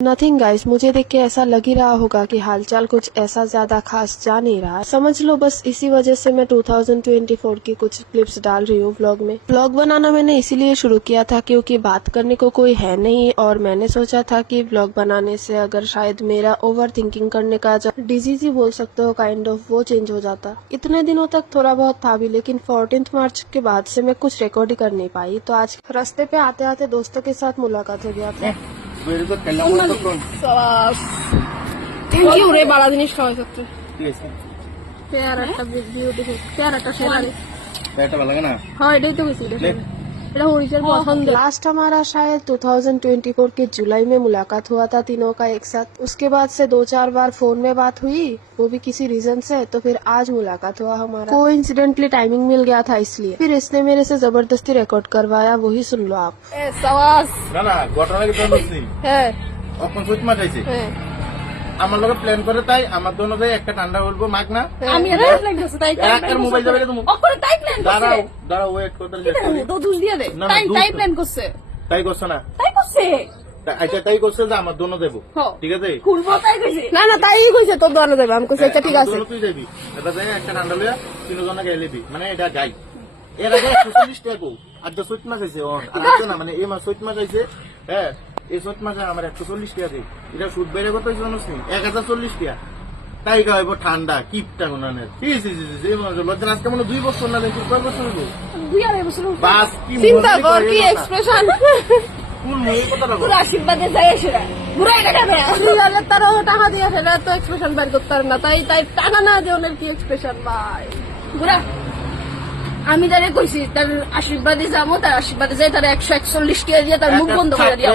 Nothing guys, मुझे देख के ऐसा लग ही रहा होगा कि हालचाल कुछ ऐसा ज्यादा खास जा नहीं रहा। समझ लो बस इसी वजह से मैं 2024 की कुछ क्लिप्स डाल रही हूँ व्लॉग में। व्लॉग बनाना मैंने इसीलिए शुरू किया था क्योंकि बात करने को कोई है नहीं और मैंने सोचा था कि व्लॉग बनाने से अगर शायद मेरा ओवर थिंकिंग करने का जो डिजीज ही बोल सकते हो काइंड ऑफ, वो चेंज हो जाता। इतने दिनों तक थोड़ा बहुत था भी, लेकिन 14 मार्च के बाद से मैं कुछ रिकॉर्ड ही कर नहीं पाई। तो आज रास्ते पे आते आते दोस्तों के साथ मुलाकात हो गया था। থ্যাংক ইউ রে, বালা জিনিস খাওয়া যাচ্ছে। হ্যাঁ এটাই তো গেছি, এটা হরিচের পছন্দ। लास्ट हमारा शायद 2024 के जुलाई में मुलाकात हुआ था तीनों का एक साथ। उसके बाद से 2-4 बार फोन में बात हुई, वो भी किसी रीजन से। तो फिर आज मुलाकात हुआ हमारा। कोइंसिडेंटली टाइमिंग मिल गया था इसलिए। फिर इसने मेरे से जबरदस्ती रिकॉर्ड करवाया, वही सुन लो आप। না না ঘটনা কি জানিস? হ্যাঁ অখন সুইট মারাইছে হ্যাঁ আমার লগে প্ল্যান করে তাই আমার দোনো ভাই একটা ঠান্ডা বলবো মাগ না আমি এটা প্ল্যান করছি তাই একটা মোবাইল যাবে তুমি অপরে তাই প্ল্যান করছে। দাঁড়াও দাঁড়াও ওয়েট করতে তো দুষ দিয়ে দে, না, তাই দুষ তাই না। প্ল্যান করছে, তাই করছ না তাই করছে। আচ্ছা তাই করছে যে আমার দোনো দেবো হ্যাঁ। ঠিক আছে খুলবো তাই কইছে। না না তাই কইছে তোর দোনো দেবে। আমি কইছি আচ্ছা ঠিক আছে। দোনো তুই যাবি এটা যাই একটা ঠান্ডা লইয়া তিনজনে গাইলেবি মানে এটা গাই এর আগে 140 টাকা আর তো সুইট মাছ আছে আর আছে না মানে এই মাছ সুইট মাছ আছে। হ্যাঁ এই সুইট মাছে আমার 140 টাকা দেই। এটা সুদ বেড়ে কত হইছে জানোস নি 1040 টাকা। তাই গাইবো ঠান্ডা কিপটা গুনানের লজ্জা আজকে মনে 2 বছর না দেখি কয় বছর হইব দুই আড়াই বছর বাস কি চিন্তা কর কি এক্সপ্রেশন। কোন মুই কথা লাগো পুরো আশীর্বাদে যায় এসে বুড়াই টাকা দেয়। আসলে তারও টাকা দিয়ে ফেলে তো এক্সপ্রেশন বের করতে পারে না। তাই তাই টাকা না দিয়ে ওনার কি এক্সপ্রেশন ভাই বুড়া। আমি তারে কইছি তার আশীর্বাদে যাবো, তার আশীর্বাদে যাই তার 141 টাকা দিয়ে তার মুখ বন্ধ করে দিয়া।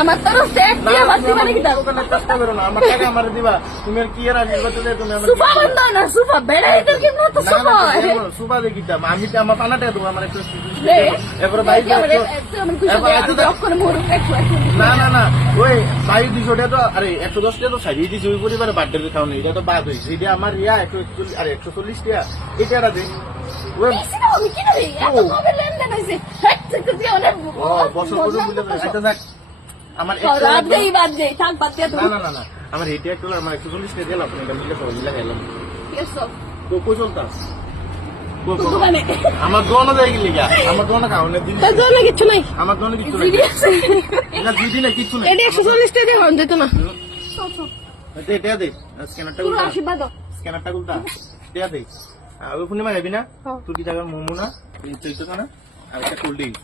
আমার তরফ থেকে একটা বাতি মানে কি চেষ্টা করো না আমার টাকা আমার দিবা তুমি আর কি এর আশীর্বাদ দিলে তুমি আমার সুফা বন্ধ না সুফা বেড়াই তো কিন্তু তো সুফা সুবা দেখিতা আমি তো আমার পানাটা দেবো আমার একটু রে এবারে ভাই না না না ওই ভাই 200 টাকা তো আরে 110 টাকা তো সারিয়ে দিয়েছি ওই পরিবারে বার্থডে খাওয়া নেই। এটা তো বাদ হয়েছে। এটা আমার রিয়া 140 আর 140 টাকা এটা দে ওই বছর আচ্ছা যাক আমার না না না আমার এটা একটু আমার 140 টাকা দিলাম আপনি এটা মিলে সবাই মিলে গেলাম কই চলতা আমার দোনো যাই গেলি গা আমার দোনো খাওয়ানোর দিন কিছু নাই আমার দোনো কিছু নাই না দুই দিনে কিছু নাই। এটা 140 টাকা হন দিত না। এটা দে স্ক্যানারটা পুরো আশীর্বাদ স্ক্যানারটা গুলতা দেয়া দে ওই ফোনে মাগাবি না তুই কি জায়গা মোমো না এই চৈতো না আর একটা কোল্ড ড্রিঙ্ক